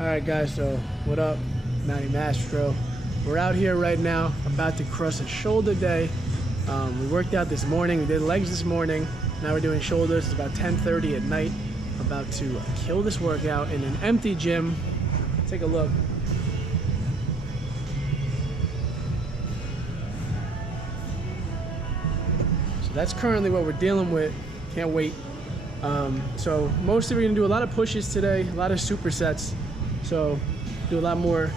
Alright guys, so what up? Matty Mastro. We're out here right now, about to crush a shoulder day. We worked out this morning, we did legs this morning. Now we're doing shoulders. It's about 10:30 at night. About to kill this workout in an empty gym. Take a look. So that's currently what we're dealing with. Can't wait. So mostly we're gonna do a lot of pushes today, a lot of supersets. So do a lot more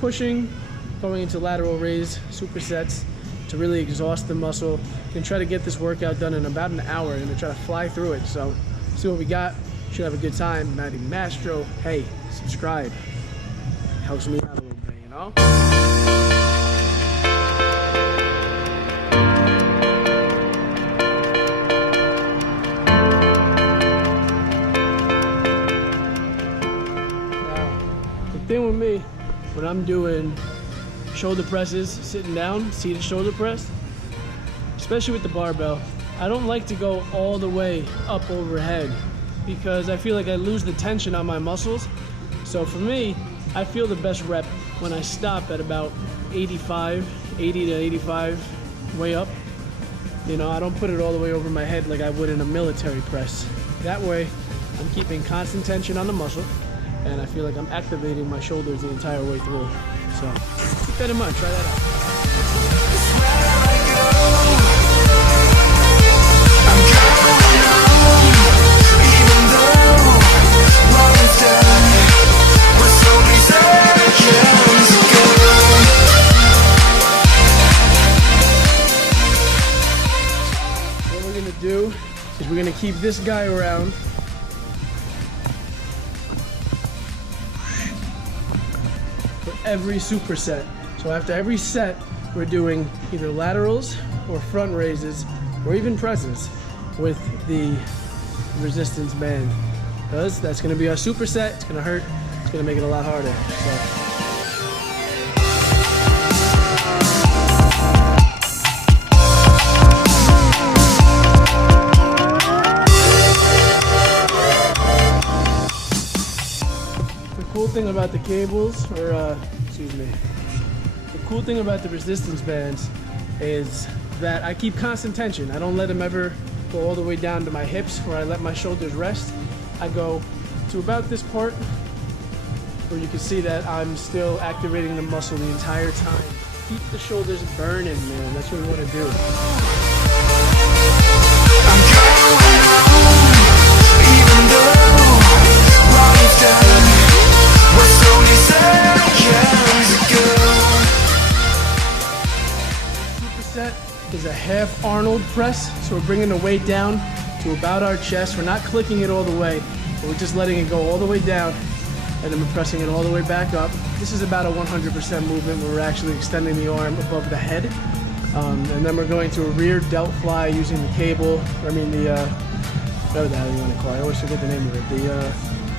pushing, going into lateral raise, supersets to really exhaust the muscle. You can try to get this workout done in about an hour and try to fly through it. So see what we got. Should have a good time. Matty Mastro. Hey, subscribe. Helps me out a little bit, you know? Thing with me, when I'm doing shoulder presses, sitting down, seated shoulder press, especially with the barbell, I don't like to go all the way up overhead because I feel like I lose the tension on my muscles. So for me, I feel the best rep when I stop at about 80 to 85 way up. You know, I don't put it all the way over my head like I would in a military press. That way, I'm keeping constant tension on the muscle, and I feel like I'm activating my shoulders the entire way through. So keep that in mind, try that out. What we're gonna do is we're gonna keep this guy around. Every superset. So after every set, we're doing either laterals or front raises or even presses with the resistance band, because that's going to be our superset. It's going to hurt. It's going to make it a lot harder. The cool thing about the cables, or the cool thing about the resistance bands is that I keep constant tension. I don't let them ever go all the way down to my hips where I let my shoulders rest. I go to about this part where you can see that I'm still activating the muscle the entire time. Keep the shoulders burning, man. That's what we want to do. I'm going home, even though life's done. We're only seconds ago. Superset is a half Arnold press, so we're bringing the weight down to about our chest. We're not clicking it all the way, but we're just letting it go all the way down, and then we're pressing it all the way back up. This is about a 100% movement where we're actually extending the arm above the head, and then we're going to a rear delt fly using the cable. I mean whatever the hell you want to call it. I always forget the name of it.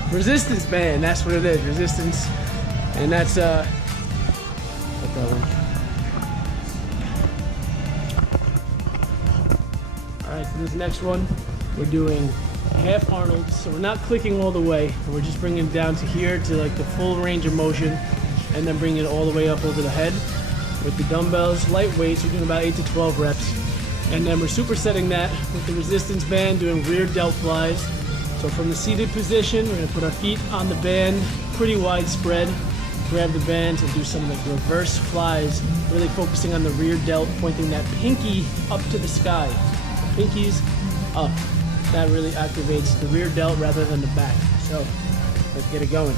The resistance band, that's what it is, resistance, and that's that one. Alright, so this next one, we're doing half Arnold, so we're not clicking all the way, we're just bringing it down to here to like the full range of motion, and then bringing it all the way up over the head with the dumbbells, light weights. We're doing about 8 to 12 reps, and then we're supersetting that with the resistance band, doing rear delt flies. So from the seated position, we're going to put our feet on the band, pretty widespread, grab the band and do some like reverse flies, really focusing on the rear delt, pointing that pinky up to the sky. The pinky's up. That really activates the rear delt rather than the back. So let's get it going.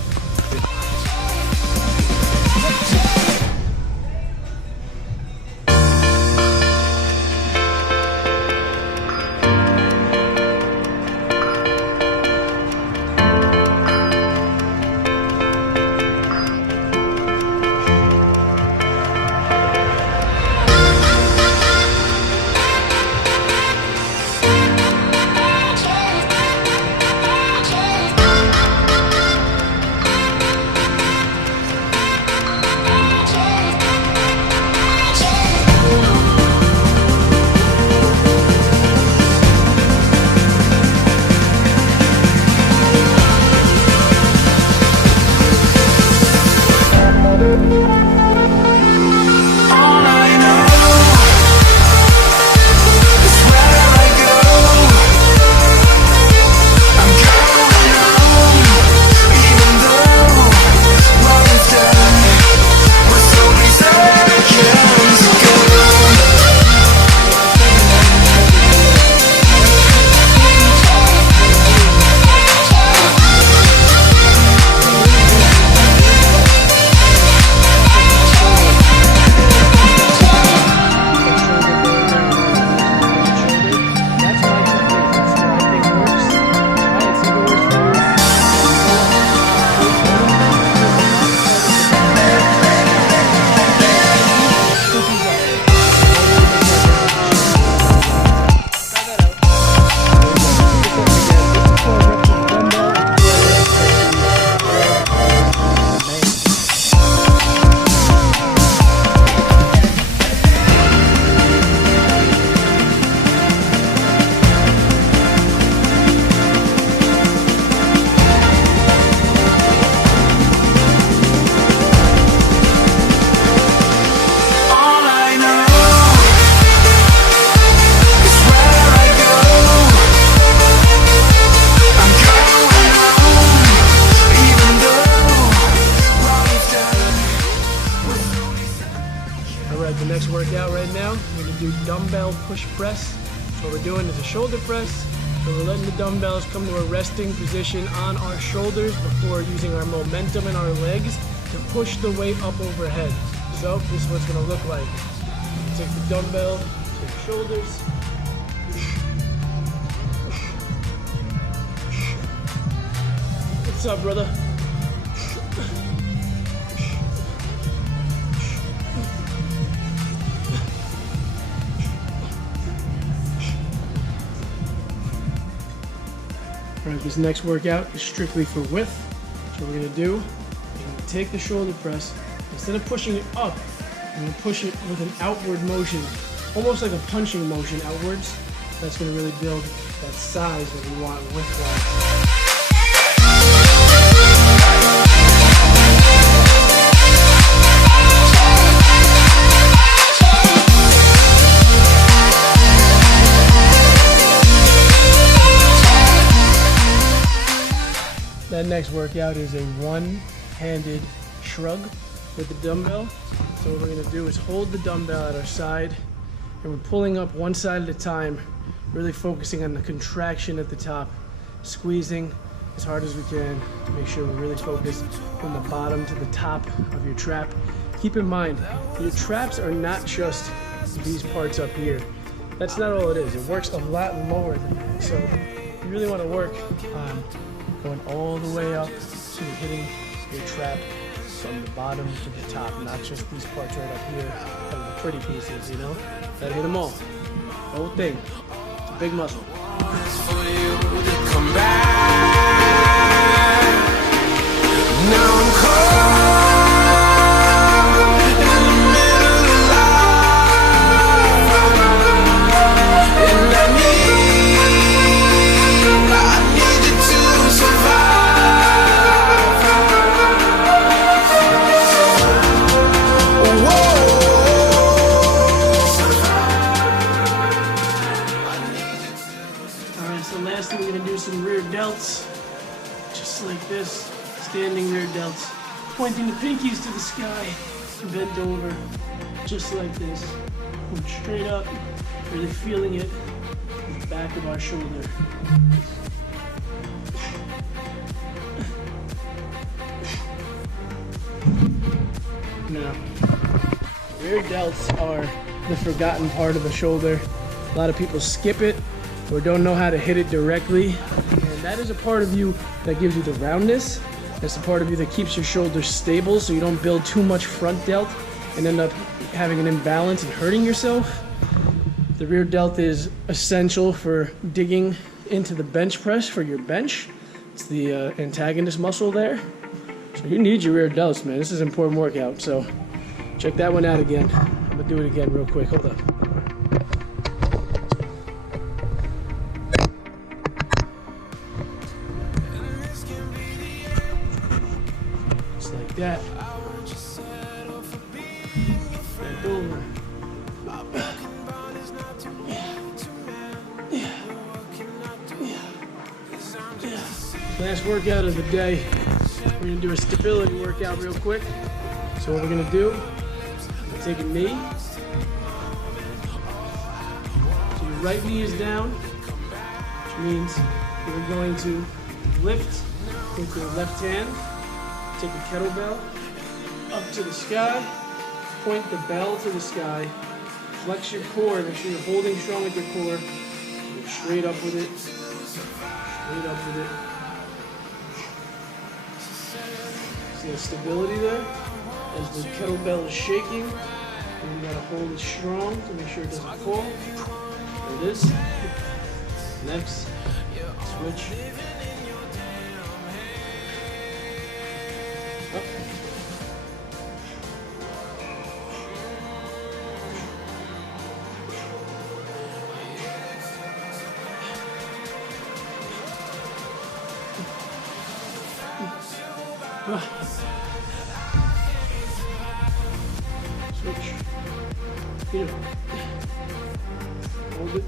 do dumbbell push press. So what we're doing is a shoulder press. So we're letting the dumbbells come to a resting position on our shoulders before using our momentum in our legs to push the weight up overhead. So this is what it's gonna look like. Take the dumbbell to the shoulders. What's up, brother? All right, this next workout is strictly for width. So what we're gonna do, we're gonna take the shoulder press, instead of pushing it up, I'm gonna push it with an outward motion, almost like a punching motion outwards. That's gonna really build that size that we want width-wise. That next workout is a one-handed shrug with the dumbbell. So what we're gonna do is hold the dumbbell at our side, and we're pulling up one side at a time, really focusing on the contraction at the top, squeezing as hard as we can to make sure we're really focused from the bottom to the top of your trap. Keep in mind, your traps are not just these parts up here. That's not all it is. It works a lot lower than that. So you really wanna work on going all the way up to hitting your trap from the bottom to the top, not just these parts right up here, kind of the pretty pieces, you know? Gotta hit them all. The whole thing. It's a big muscle. We're going to do some rear delts, just like this, standing rear delts, pointing the pinkies to the sky, bent over, just like this, going straight up, really feeling it in the back of our shoulder. Now, rear delts are the forgotten part of the shoulder. A lot of people skip it or don't know how to hit it directly. And that is a part of you that gives you the roundness. That's the part of you that keeps your shoulders stable so you don't build too much front delt and end up having an imbalance and hurting yourself. The rear delt is essential for digging into the bench press for your bench. It's the antagonist muscle there. So you need your rear delts, man. This is an important workout. So check that one out again. I'm gonna do it again real quick. Hold up. That. Bend over. Last workout of the day. We're gonna do a stability workout real quick. So what we're gonna do, take a knee. So your right knee is down, which means you're going to lift with your left hand. Take a kettlebell up to the sky, point the bell to the sky, flex your core, make sure you're holding strong with your core, go straight up with it, straight up with it. See the stability there? As the kettlebell is shaking, and you gotta hold it strong to make sure it doesn't fall. There it is. Next, switch. Up. Switch. Here. Hold it.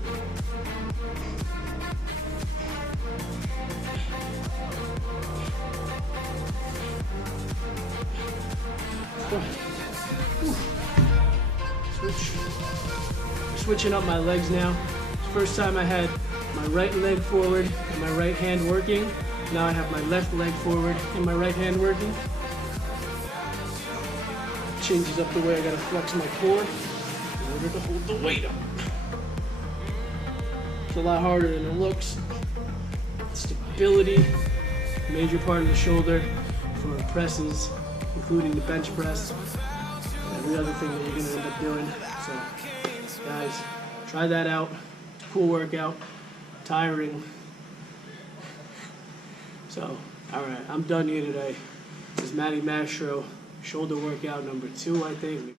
Switch. switching up my legs now. First time I had my right leg forward and my right hand working. Now I have my left leg forward and my right hand working. Changes up the way I gotta flex my core in order to hold the weight up. It's a lot harder than it looks. Stability, major part of the shoulder for presses, including the bench press, and every other thing that you're gonna end up doing. So, guys, try that out. It's a cool workout, tiring. So, alright, I'm done here today. This is Matty Mastro, shoulder workout number 2, I think.